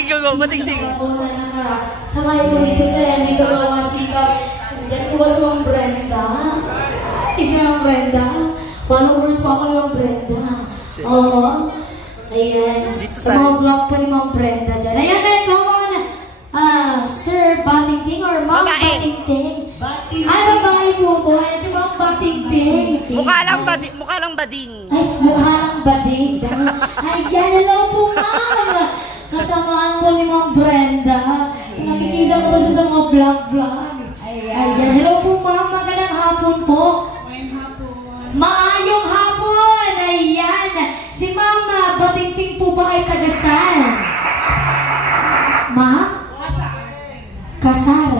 Bating-ting ko, bating-ting. Sakay po dito sa dito gawa sikap. Diyan po ba si Ma'am Brenda? Si Ma'am Brenda. Followers pa ako ni Ma'am Brenda. Oo. Ayan. Sa mga vlog pa ni Ma'am Brenda dyan. Ayan na, go on. Sir Bating-ting or Ma'am Bating-ting? Ay, babae po po. Ayan si Ma'am Bating-ting. Mukha lang bading. Ay, mukha lang bading. Ayan, hello po Ma'am. Kasamaan po ni Ma'am Brenda. Nakikita ko kasi sa mga vlog-vlog. Ayan, hello po Ma'am. Magandang hapon po. Maayong hapon. Ayan. Si Mama Bating-ting po ba ay taga-saan? Ma'am? Kasar.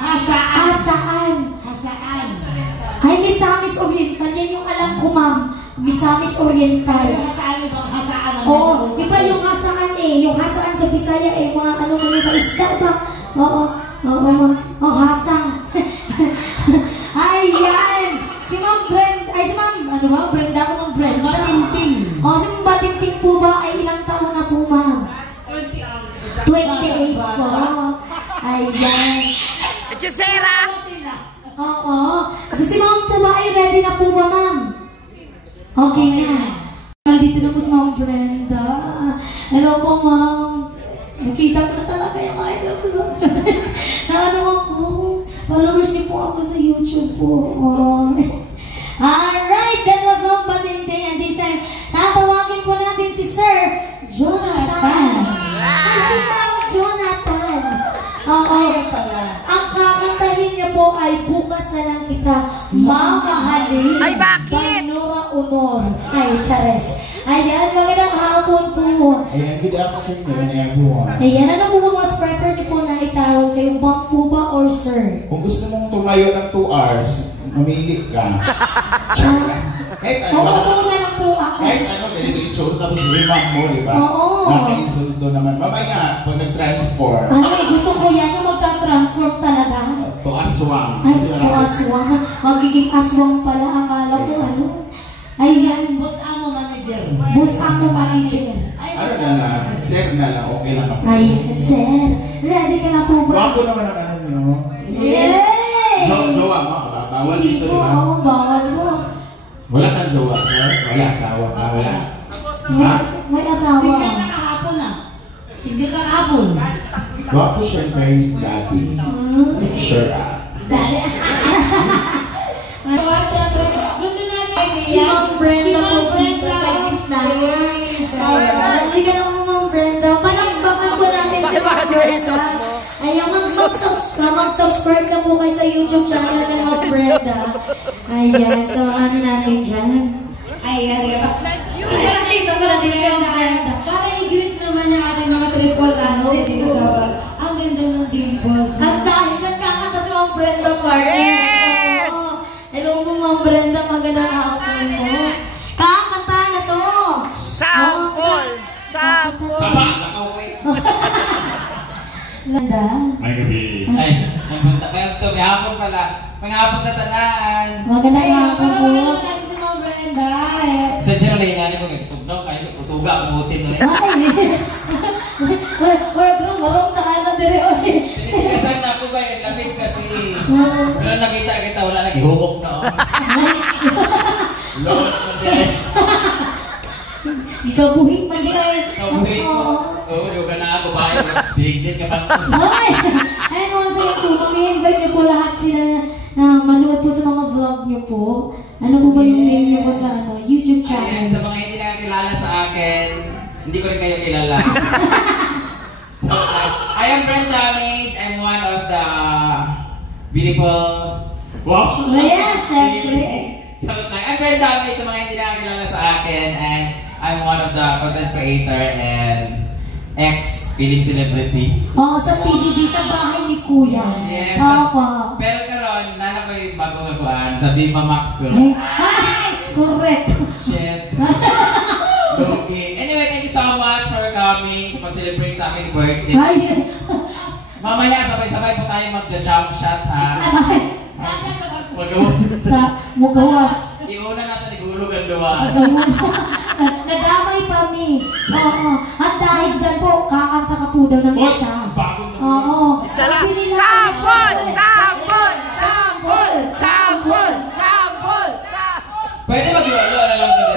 Hasaan. Ay, Misamis Oriental. Yan yung alam ko, Ma'am. Misamis Oriental. Hasaan. Oo. Iba yung hasaan eh. Yung hasaan sa Bisaya eh. Mga ano na sa isda ba? Oo. Hasang. Ayan. Si Ma'am Brenda. Ay, si Ma'am. Ano ba? Brenda ko Ma'am Brenda. Bating-ting. Si Ma'am Bating-ting po ba ay ilang taon na po, Ma'am? 28 po. Ayan. Echesera! Oo. Si Ma'am po ba ay ready na po ba, Ma'am? Okay na. Dito na po si Ma'am Brenda. Hello po, Ma'am. Nakita ko na talaga yung idol ko sa ano ako. Followers niyo po ako sa YouTube po. Alright, that was Ma'am Bating-ting. And this time, tatawagin po natin si Sir Jonathan. Ay, si Ma'am Jonathan. Ang kakantahin niya po ay Bukas na Lang Kita Mamahalin. Ay, bakit? Nora Honor. Ay, Chares. Ayan, magandang hapon po. Ayan, good afternoon everyone. Ayan, ano po ba mas prefer niyo po na itawag sa'yo? Ma'am po ba or sir? Kung gusto mong tumayo ng 2 hours, mamili ka. Kahit ano, na lang po ako. kahit ano, ganito itsura, tapos limang mo, di ba? Oo. Naka-insulto naman. Mamaya, pag nag-transform, Ay, gusto ko yan yung magka-transform talaga. to aswang. Ay, to aswang. Magiging aswang pala. Akala ko ano. Ayan. Boss Amo Manager. Boss Amo Manager. Ano na lang, sir na lang, okay lang ako. Ayan, sir. Ready ka na po ba? Bago naman ang ano nyo. Yay! Jowa mo, bawal dito, di ba? Oo, bawal mo. Wala kang jowa, sir? Wala asawa ka, wala? May asawa. Single ka kahapon ah. Single ka kahapon. Wapo siya yung Chinese daddy. Sure Gusto natin Si Ma'am Brenda po dito sa gitna. Hindi ka naman Ma'am Brenda. Panagbakan po natin si Ma'am Brenda. Ayan, mag-subscribe na po kayo sa YouTube channel ng Ma'am Brenda. Ayan, so ano natin dyan? Ayan. Nakita ko natin si Ma'am Brenda. Para i-greet naman yung ating mga triple ano. Dito sa bar. Ang ganda ng dimples. At dahil dyan kakanta si Ma'am Brenda partner. Yes! Hello po Ma'am Brenda, magandang hapon po. Kakanta na to. Sample! Saba, nakauwi. Landa. May gabi. Ay, namunta kayo ito. May hapon pala. May hapon sa tanaan. Magandang hapon po. Para natin si Ma'am Brenda. Sa dyan ang lainani ko, may tutugnaw kayo. Utuga, umutin mo. Marong tayo na dire. Kasi na po ba yung lamig kasi. Pero nakita kita, wala lagi. Hukok na. Lord, Ikabuhin man dire. kabuhin ko. Oo, yung ka na ako ba? Digdit ka pang Ay! Ayun once again po, kami-invite niyo po lahat sila na manood po sa mga vlog niyo po. Ano po ba yung name niyo po sa YouTube Ayan, channel? sa mga hindi nakakilala sa akin, hindi ko rin kayo kilala. I am Brent Damage. I'm one of the beautiful... Wow! Yes, syempre. I'm Brent Damage sa mga hindi nakakilala sa akin, and I'm one of the content creator and ex-feeling celebrity. Oo, sa PBB, sa bahay ni Kuya. Yes. Papa. Pero karon, nana ko yung bagong nakuhaan sa Dima Max ko. Ay! Correct. Shit. Okay. Anyway, thank you so much for coming sa pag-celebrate sa aking birthday. Ay! Mamaya, sabay-sabay po tayo magja-jump shot, ha? Magawas. Mugawas. Iuna natin igulog ang luwa. Nadamay pa mi. Oo. At dahil dyan po, kakanta po daw ng Hoy, isa. bago naman. Oo. Isa lang. Sabi nila, Sample! Sample! Sample! Sample! Sample! Pwede maglolo na lang din.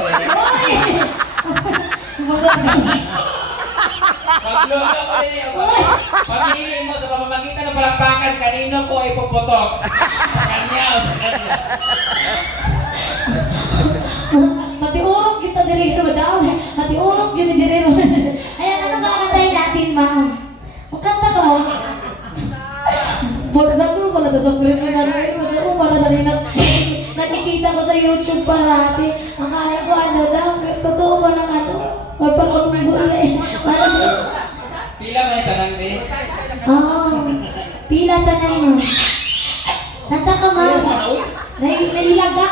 Maglolo ko rin yung pamiliin mo sa pamamagitan ng palakpakan, kanino ko ay puputok? Sa kanya o sa kanya? Matiurong kita diri sa madam. Matiurong kita diri. Ayan, ano ba kantayin natin, ma'am? Magkanta ka mo? Dagro pala ito sa personal. Dagro pala na rin nakikita ko sa YouTube parati. Ang kaya ko ano lang, totoo pa lang ano. Magpapagulay. Pila mo yung tanang din? Pila tanay mo. Kanta ka, ma'am. Nailaga.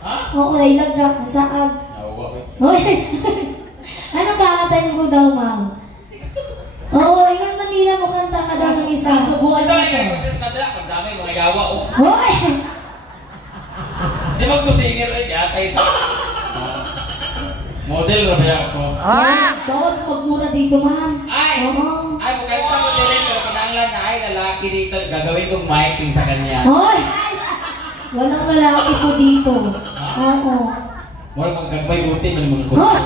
Ha? Oo, nailaga. Nasaag. Nawa ko. Hoy! Ano kakatayin mo daw, ma'am? Oo, ikaw Manila mo kanta ka daw ng isa. Subukan Ito niyo. ay kasi kadala, pag dami mga yawa ko. Hoy! Di ba ko singer ay yatay sa model na ba ako? Bawal magmura dito, ma'am. Ay! Oo. Ay, magkanta ko din rin, pero kinanglan na ay lalaki dito, gagawin kong miking sa kanya. Hoy! Walang lalaki po dito. Oo. Mura magkakbay buti, may mga gusto. Hoy!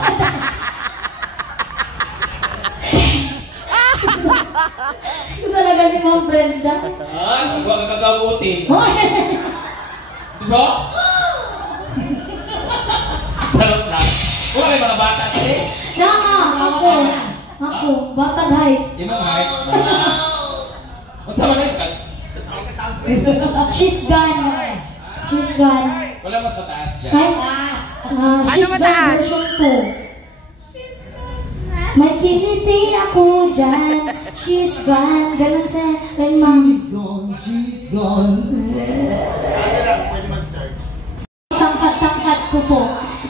Ito talaga si Ma'am Brenda. Ay, huwag magkakabuti. Hoy! Diba? Charot na. Huwag may mga bata kasi. Ako, batag height. Yung mga height. Ang sama na yun. She's gone. She's gone. Wala mas mataas dyan. Ay, Ano she's gone mataas? version 2. May kiniti ako dyan. She's gone. Ganun sa ma'am. She's gone. Sangkat-tangkat ko po.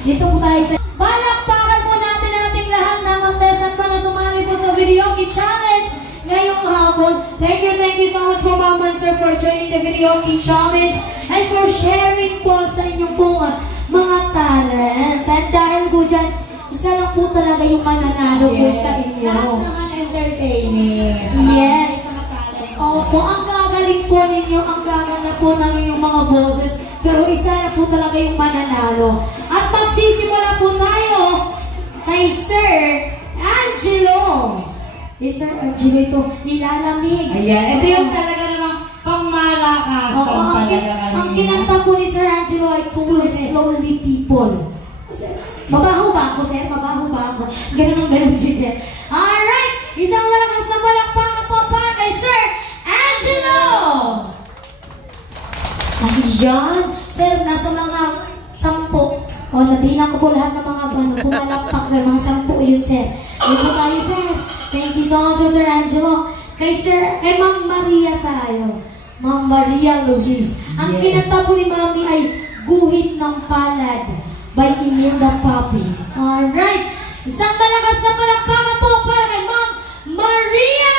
Dito po tayo sa... Palakpakan po natin ating lahat na magdasan pa na sumali po sa Videoke Challenge ngayong hapon. Thank you so much po Ma'am Sir for joining the Videoke Challenge and for sharing po sa inyong pong mga talent. At dahil po dyan, isa lang po talaga yung mananalo po sa inyo. Lahat naman entertaining. Yes. Opo, ang gagaling po ninyo, ang gaganda po ng inyong mga boses, pero isa na po talaga yung mananalo. At magsisimula po tayo kay Sir Angelo. Sir Angelo ito, nilalamig. Ayan, ito yung talaga namang pangmalakas ang talaga ang kinanta po ni Sir Angelo ay Towards Lonely People. Mabaho ba ako, Sir? Mabaho ba ako? Ganun ang ganun si Sir. Alright! Isang malakas na palakpakan po para kay Sir Angelo! Ayan! Sir, nasa mga 10. O, nabilang ko po lahat ng mga pumalakpak, Sir. Mga 10 yun, Sir. Yun po tayo, Sir. Thank you so much, Sir Angelo. Kay Ma'am Maria tayo. Ma'am Maria Luis. Ang kinanta po ni Mami ay Guhit ng Palad by Imelda Papi. Alright! Isang malakas na palakpakan po para kay Ma'am Maria!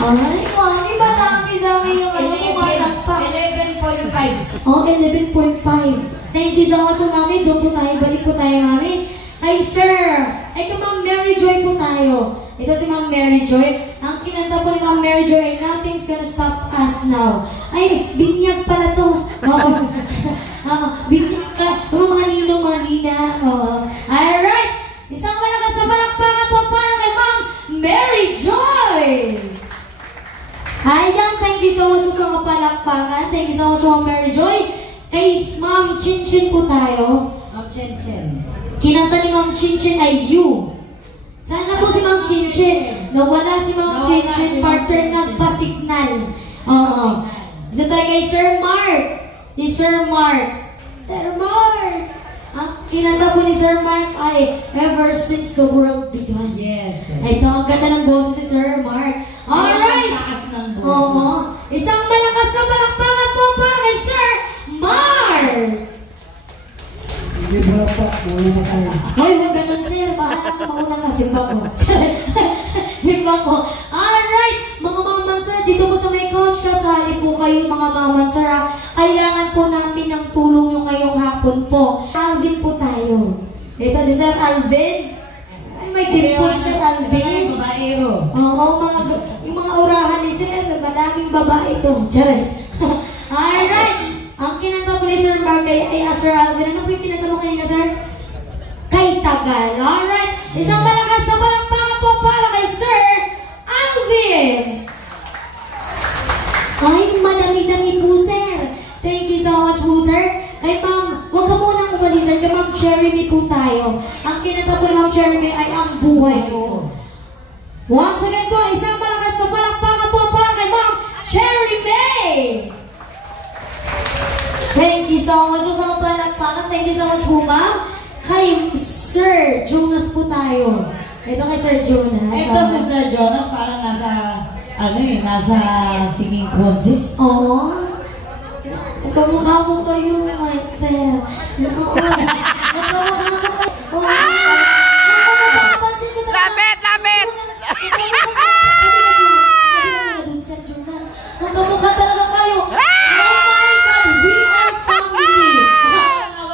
Ay, Mami, madami-dami yung pumalakpak. 11.5. Oh, 11.5. Thank you so much, Mami. Doon po tayo. Balik po tayo, Mami. Ay, Sir. Ay, kay Ma'am Mary Joy po tayo. Ito si Ma'am Mary Joy. Ang kinanta po ni Ma'am Mary Joy ay Nothing's Gonna Stop Us Now. Ay, binyag pala to. Oo. Binyag ka. Mga ninong manina. Oo. Alright. Isang malakas na palakpakan po para kay Ma'am Mary Joy. Ayan, thank you so much po sa mga palakpakan. Thank you so much, Ma'am Mary Joy. Kay Ma'am Chinchin po tayo. Ma'am Chen. Kinanta ni Ma'am Chinchin ay You. Sana po si Ma'am Chinchin. Nawala si Ma'am Chinchin, partner nagpa-signal. Oo. Dito tayo kay Sir Mark. Si Sir Mark. Sir Mark! Ang kinanta po ni Sir Mark ay Ever Since the World Began. Yes. Ay, ito, ang ganda ng boses ni Sir Mark. Alright! Ang lakas ng boses. Oo. Isang malakas na palakpakan po para kay Sir Mark! Libre po, muli na tayo. Hoy, huwag ganun, Sir. Bahala ka mauna ka. Simba ko. Simba ko. Alright! Mga maman, Sir, dito po sa may couch, kasali po kayo, mga maman, Sir. Kailangan po namin ng tulong yung ngayong hapon po. Alvin po tayo. Ito si Sir Alvin. Ay, may tip po si Sir Alvin. Babae Oo, yung mga urahan ni Sir, madaming babae ito. Charis. Alright. Ang kinanta po ni Sir Mark ay Sir Alvin. Ano po yung kinanta mo kanina, Sir? Kay Tagal. Alright. Isang malakas na palakpakan po para kay Sir Alvin. Ay, madami-dami po, Sir. Thank you so much po, Sir. Kay Ma'am, huwag ka munang umalis, Sir. Kay Ma'am Jeremy po tayo. Ang kinanta po ni Ma'am Jeremy ay ang buhay ko. Once again po, isang malakas na palakpakan po para kay Ma'am Jeremy. Thank you so much po sa palakpakan. Thank you so much po, Ma'am. Kay Sir Jonas po tayo. Ito kay Sir Jonas. Ito si Sir Jonas, parang nasa singing contest. Oo. Kamukha mo kayo, Mark, Sir. Oo. Kamukha mo kayo. Oo. Lapit, lapit! Sir Jonas. Kamukha talaga kayo. Oh my God, we are family.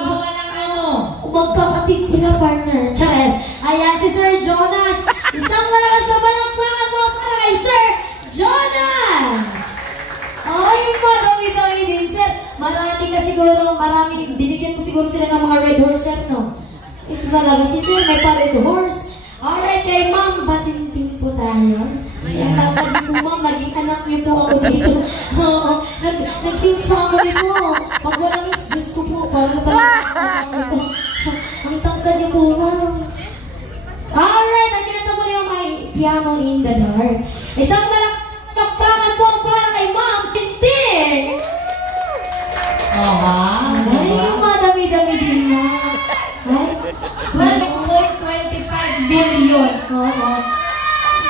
Walang ano. Magkapatid sila, partner. Chares. Ayan si Sir Jonas. Isang malakas na balakpakan mo para kay Sir Jonas. Ay, madami-dami din, Sir. Marami ka siguro, binigyan mo siguro sila ng mga red horse, Sir, no? Ito talaga si Sir, may pa red horse. Alright, kay Ma'am, batinting po tayo. Ang tangkad po, Ma'am, naging anak niyo po ako dito. Nag-fuse pa ako dito. Pag walang Diyos ko po, parang talaga ang tangkad niyo po, Ma'am. Alright, ang kinanta mo niyo may piano in the dark. Isang talakpakan po para kay Ma'am Tinting. Ay, madami-dami din na. Ay, 12.25 billion. oo.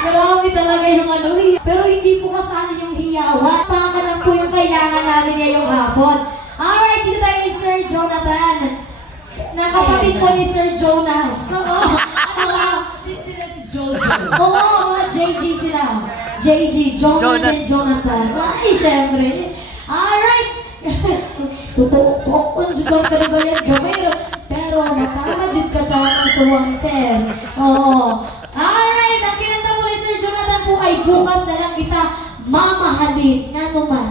Marami talaga yung ano eh. Pero hindi po kasali yung hiyawa. Taka lang po yung kailangan namin ngayong hapon. Alright, dito tayo kay Sir Jonathan. Nakapatid po ni Sir Jonas. Oo. Sila si Jojo. Oo, JG sila. JG, Jonas and Jonathan. Ay, syempre. Alright. Totoo po, dyan ka na ba yan gamay? Pero masama dyan ka sa kasuwang, Sir. Oo. Alright, ang kinanta mo ni Sir Jonathan po ay bukas na lang kita mamahalin. Nga naman.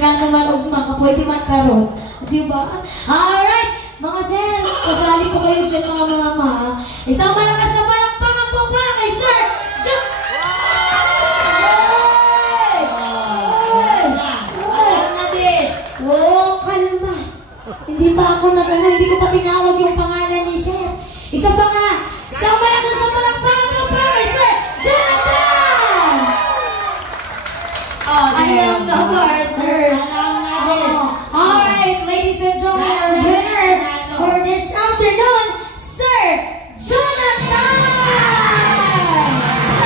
Nga naman, ugma, pwede man karon. Diba? Alright, mga Sir, kasali ko kayo dyan mga mama. Isang malakas na palakpakan po para kay Sir Jonathan. Oh, kalma. Hindi pa ako hindi ko pa tinawag yung pangalan ni Sir. Isa pa nga. Isang malakas na palakpakan po para kay Sir Jonathan. I am the partner. Alright, ladies and gentlemen, our winner for this afternoon, Sir Jonathan!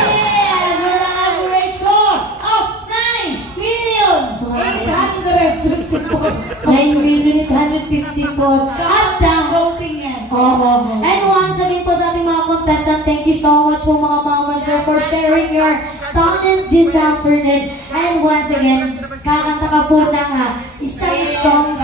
Yes, with an average score of 9,854,000. 9,854. At voting yan. Oo. And once again po sa ating mga contestant, thank you so much po mga mama sir for sharing your talent this afternoon. And once again, kakanta ka po ng isang song